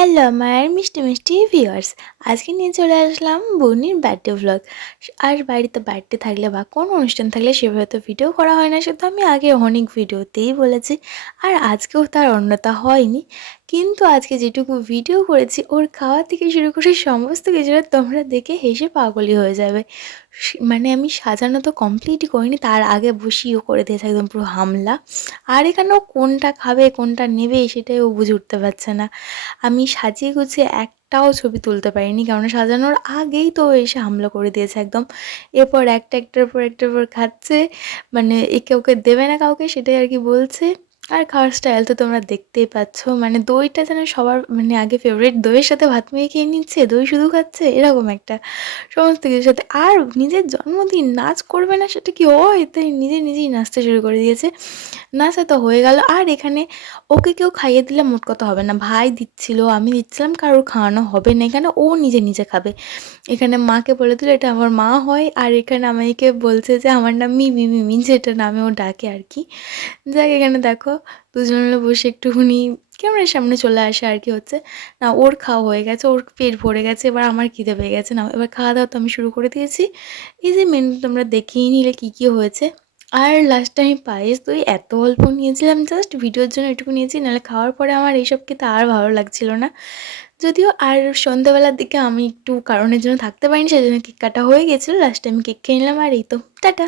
Hello আমার মিষ্টি মিষ্টি ভিউয়ার্স, আজকে নিয়ে চলে আসলাম বনির বার্থডে ভ্লগ। আর বাড়িতে বার্থডে থাকলে বা কোনো অনুষ্ঠান থাকলে সেভাবে তো ভিডিও করা হয় না, সেটা আমি আগে অনেক ভিডিওতেই বলেছি। আর আজকেও তার অন্যতা হয়নি, কিন্তু আজকে যেটুকু ভিডিও করেছি ওর খাওয়া থেকে শুরু করে সমস্ত কিছুটা তোমরা দেখে হেসে পাগলই হয়ে যাবে। মানে আমি সাজানো তো কমপ্লিটই করিনি, তার আগে বসিয়ে ও করে দিয়েছে একদম পুরো হামলা। আর এখানেও কোনটা খাবে কোনটা নেবে সেটাই ও বুঝে উঠতে পারছে না। আমি সাজিয়ে গুছিয়ে একটাও ছবি তুলতে পারিনি, কারণ সাজানোর আগেই তো ও এসে হামলা করে দিয়েছে একদম। এরপর একটার পর একটার পর খাচ্ছে, মানে একে ওকে দেবে না কাউকে সেটাই আর কি বলছে। আর খাওয়ার স্টাইল তো তোমরা দেখতেই পাচ্ছ, মানে দইটা যেন সবার মানে আগে ফেভারিট, দইয়ের সাথে ভাত মেখে খেয়ে নিচ্ছে, দই শুধু খাচ্ছে এরকম একটা সমস্ত কিছুর সাথে। আর নিজের জন্মদিন নাচ করবে না সেটা কি হয়, তাই নিজেই নাচতে শুরু করে দিয়েছে। নাচা তো হয়ে গেল, আর এখানে ওকে কেউ খাইয়ে দিলে মোট কথা হবে না, ভাই দিচ্ছিল আমি দিচ্ছিলাম, কারোর খাওয়ানো হবে না, এখানে ও নিজে খাবে। এখানে মাকে বলে দিল এটা আমার মা হয়, আর এখানে আমাকে বলছে যে আমার নাম মিমি, মিমি যেটা নামে ও ডাকে আর কি। যাক এখানে দেখো দুজন মিলে বসে একটুখানি ক্যামেরার সামনে চলে আসে আর কি হচ্ছে। না ওর খাওয়া হয়ে গেছে, ওর পেট ভরে গেছে, এবার আমার খিদে পেয়ে গেছে, না এবার খাওয়া দাওয়া তো আমি শুরু করে দিয়েছি। এই যে মেনু তোমরা দেখেই নিলে কী হয়েছে। আর লাস্টে আমি পায়েস দই এত অল্প নিয়েছিলাম, জাস্ট ভিডিওর জন্য এটুকু নিয়েছি, নাহলে খাওয়ার পরে আমার এইসব খেতে আর ভালো লাগছিল না। যদিও আর সন্ধ্যাবেলার দিকে আমি একটু কারণের জন্য থাকতে পারিনি, সেজন্য কেক কাটা হয়ে গেছিলো, লাস্টে আমি কেক খেয়ে নিলাম। আর এই তো টাটা।